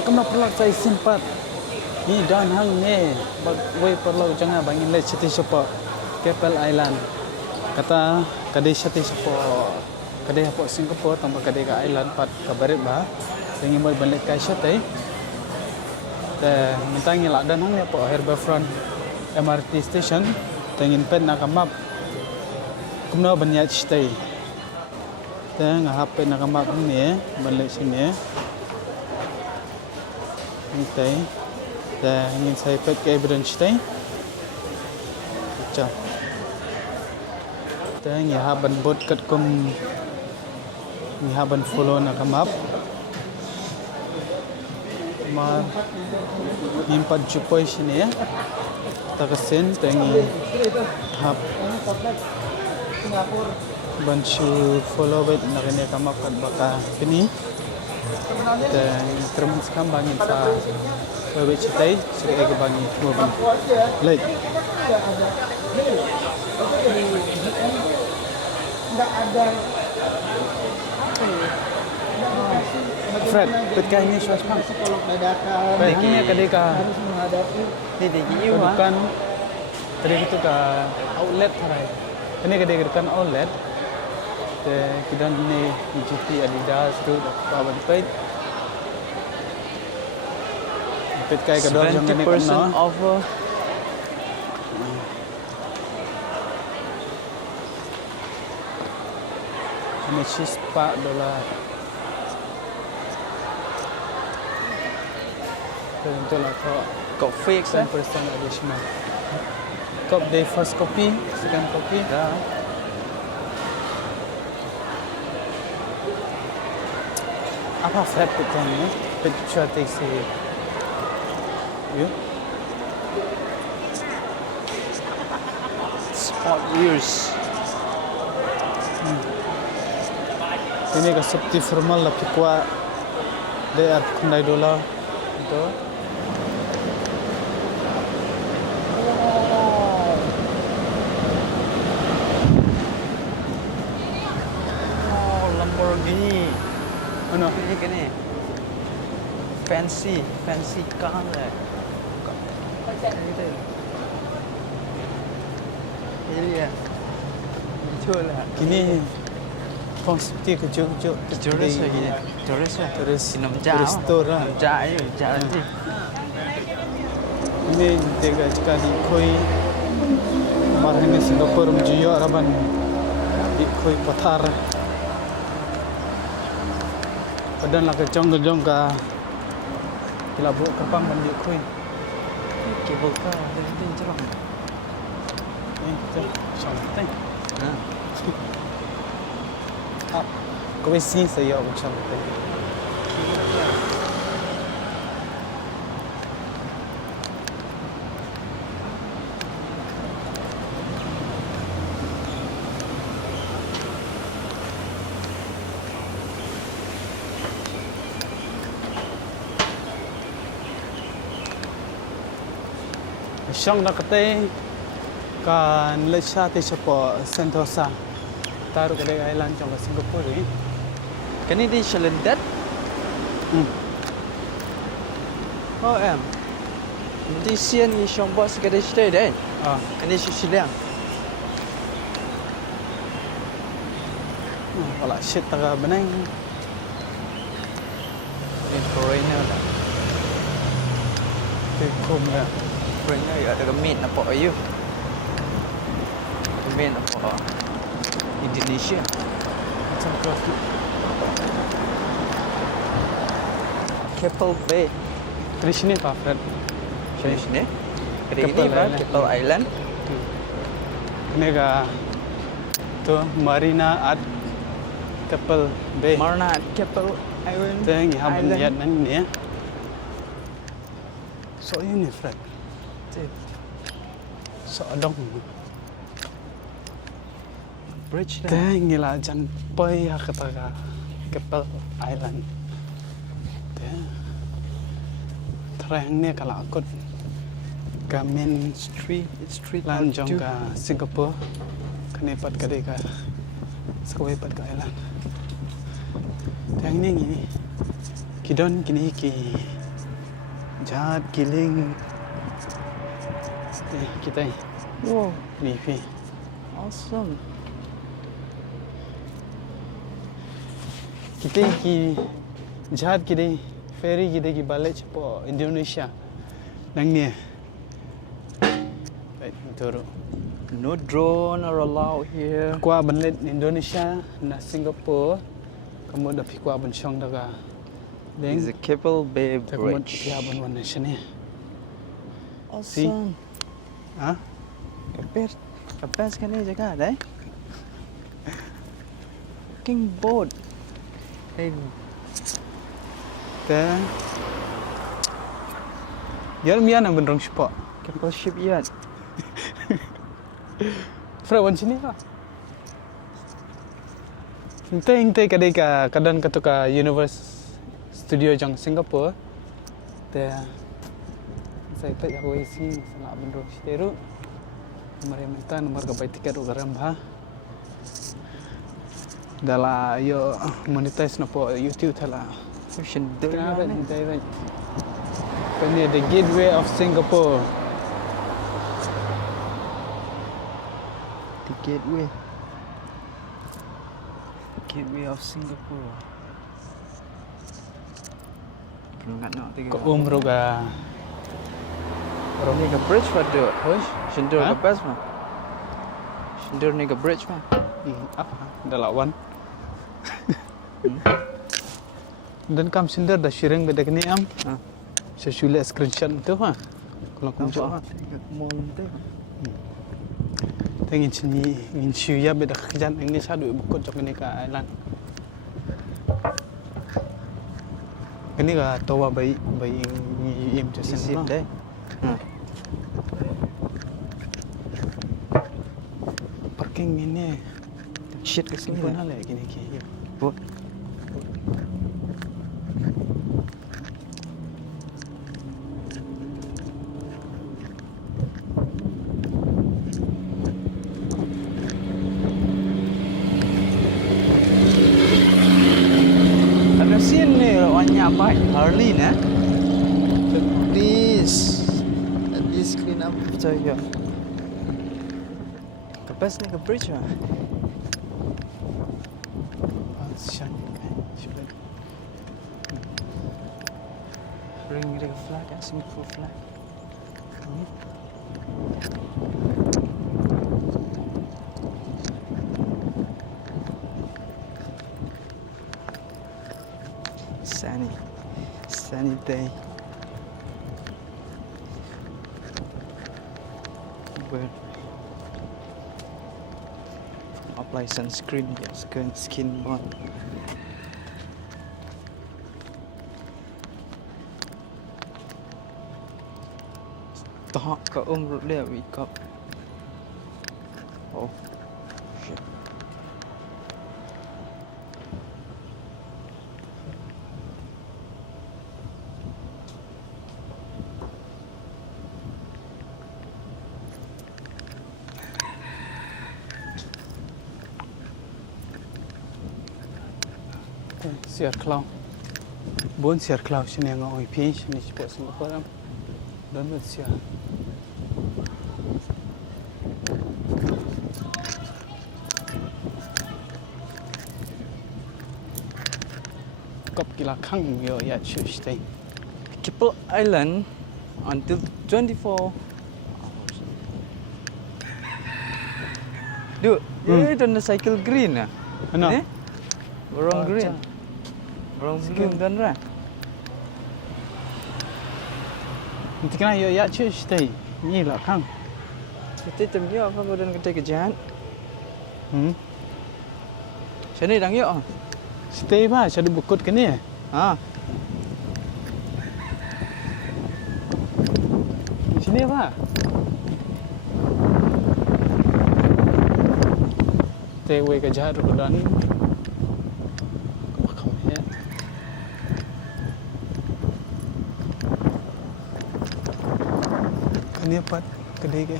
Kamu perlu saya simpat. Ni dan hang ni, bagway perlu jangan bangin leit shapoh Keppel Island. Kata kadai shapoh kadai apa Singapore tambah kadai ke island pat kabarit bah. Dengan mau balik ke shapoh. Dan minta ngilak dan hang ni apa Harbourfront MRT station. Tengin pen nak map. Kumno banyak stay. Dan ngahap pen nak map ni balik sini. Ini. Dan ingin saya pet ke evidence stay. Macam. Dan ngihaban bot kat kum ngihaban follow nak map. Mar nimpat jupoi sini ya. Takasin tengi hap bantu follow bet nak ni kamap kat baka sini. Dan terus kambangin sa website citai sudah ke bangi mobil leit. Fred, petkah ini suasana psikolog dadakan. Baiknya kedeka harus menghadapi bukan tadi itu ke outlet harai. Ini kedeka outlet. Kita ni GT Adidas tu bawa pet. Pet kai kedor jangan ni kena. Offer. Ini cheese $4. Tentulah Kau fix 10% additional. Cup day first copy, second copy. Dah. Apa Fred pekan ni? Picture taxi. You? Sport wheels. Ini ke seperti formal tapi kuat. Dia $100 itu. Oh, Lamborghini. Ano? Ini fancy car lah. Ini ya. Betul lah. Kini konsepnya kecil-kecil. Turis lagi ni. Turis lah. Turis. Namja. Restoran. Namja ayo, jalan ni. Ini dia jika di koi marahnya Singapura menjual raban di koi patar. Padan lah kejong ka kila buat kepang mandi koi. Keppel car, dia cerah. Tu, cantik. Ha. Kau sini saya aku cantik. Siang nak kata kan leit shapoh Sentosa taruh ke island trong Singapura ni. Kan ini Shalendat? Oh em. Di sini yang bos kedai stay deh. Ini Sisilang. Kalau shit tak benang. Ini foreigner dah. Tekom ya. Foreigner ya ada meat apa ayu. Meat apa? Indonesia. Macam tu. Keppel Bay. Dari sini Pak Fred. Sini. Dari ini Pak Keppel Island. Ini ke tu Marina at Keppel Bay. Marina at Keppel Island. Tu yang habis lihat ni ya. So ini Fred. So adong. Bridge dah. Tu ngila jan pay kata Keppel Island. Terang ni kalau aku ke main Street lanjong ke Singapura, kenipat ke deka, sekolah ke island. Terang ni gini, kidon gini ki Jahat giling. Kita Wow, ni pi. awesome. Kita ki jahat kita ferry kita ki balik shapoh Indonesia. Nang ni. Baik, turun. No drone are allowed here. Kuah benlet Indonesia na Singapore. Kamu dah pi kuah bencong dah ka. This is a Keppel Bay Kamu Bridge. ya ben wan sini. Awesome. Ha? Kapes kan ni jaga deh. King boat. Hey, Te. Yar mian ang benrong shapoh. Keppel shipyard. Fra wan sini ka. Hintay kadai ka kadan katu ka Universe Studio jang Singapore. Te. Saya tak aku isi salah benrong steru. Nomor yang minta nomor ka tiket ugaram ba. Dala yo monetize na po YouTube thala. Ocean Kenapa ni. hintay rin? Ini the gateway of Singapore. The gateway. Gateway of Singapore. Belum nak tiga. Ko umro ka. Ni ke bridge pada. Hoy, Shindur Ha? ke best mah. Shindur ni ke bridge mah. apa? Dalawan. Dan kam sindar dah sharing beda kini am. Ha. Saya sulit screenshot tu ha. Kalau kamu jawab. Monte. Tengin sini ingin siya beda kerjaan ini sadu buku jok ini ke island. Ini ka tawa bayi im tu Sip sen. deh. Ha. Parking ini Shit ke sini. simpan hal gini ki. Boat. Ada scene ni banyak bike Harley ni. At least clean up after here. Kapes ni ke bridge ah. Sian. Ring the flag, Singapore flag. Sunny day. Well, apply sunscreen, yes, skin burn. Tak ke umrut dia wake up. Oh shit. Siar cloud. Bon siar cloud sini yang oi pi sini cepat Singapore am. Dan siar. Kop kila kang yo ya chu stay. Keppel Island until 24 hours. Dude, dia on the cycle green ah. Ano? Eh? Wrong green. Acha. Wrong green dan ra. Nanti kena yo ya chu stay. Ni lah kang. Kita tembiak apa badan kita kejahat. Sini dang yuk. Stay ba, saya bukut ke ni. Ha. Di sini ba? Tewe ke jahat rudan. Kau ya. Kan dia pat kedai ke.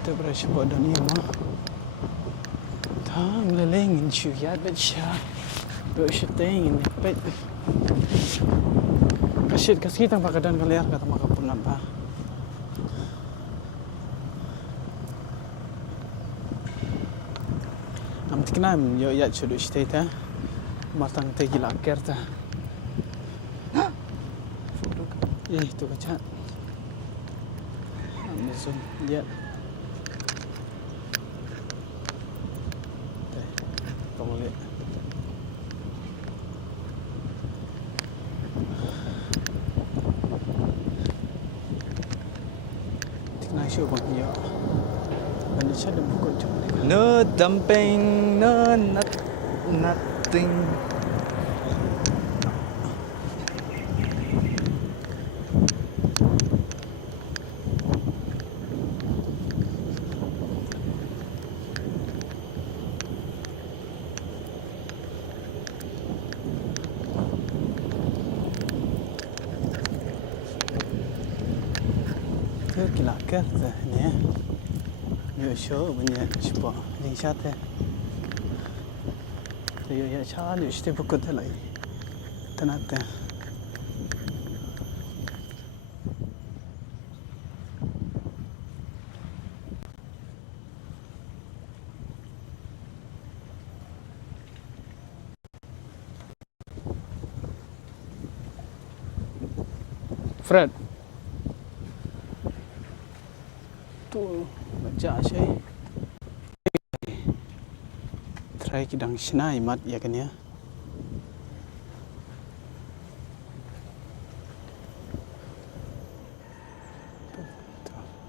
Kita berasa pada ni mah. Thang leleng insyu ya becha. Bersyuting ini pet. shit, kasi kita pakadan kaliar kata makapunan pa. Am tiknam yo ya chudu stay ta. Matang te gila kerta. Tu kaca. Amazon ya. Tunggu lihat. Tikna show bang ya. Banyak ada buku cuma. No dumping, no nothing. Gila kerta ni. Yo show banyak shapoh. Ini sate. Tu yo ya chan yo stay buku tu lagi. Tenate. Fred. Tu baca sih. Try kidang sinai mat ya kan ya.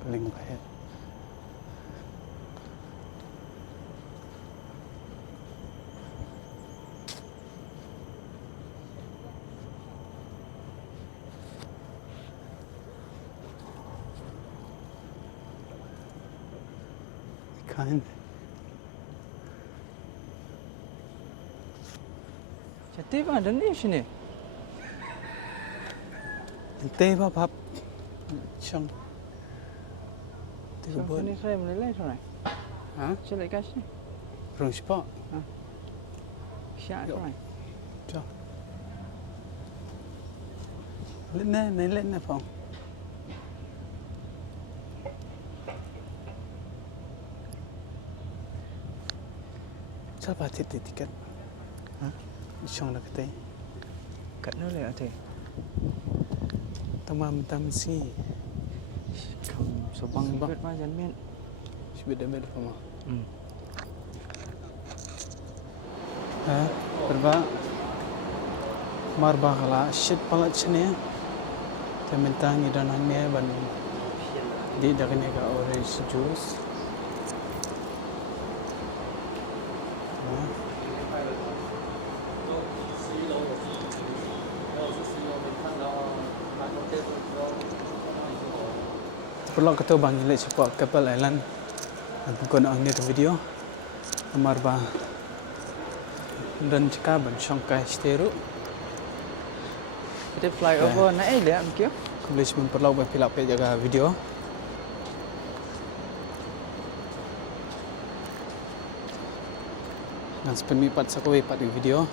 Paling baik. Kane. Cantik kan ada ni sini. Teh bab. Chang. Teh So buat. ni saya melelai tu ni. Ha? Saya lekas ni. Rong shapoh. Siap tu ni. Cho. Lên nè phòng. Sao bà thích tiket? Hả? Xong là cái tay. Kat ni le ate. Tamam si. Sobang bet macam ni. Sebeda beda sama. Hmm. Ha? Berba. Marba kala shit palat sini. Tementang idanannya ban. Di dakane ka orange juice. Perlu kata bang ini sebuah Keppel Island. Bukan ang ni video. Amar ba dan cakap ban songkai steru. Kita flyover naik le mungkin. Kulis pun perlu buat pilap jaga video. Dan sepen mipat sakoi pat video.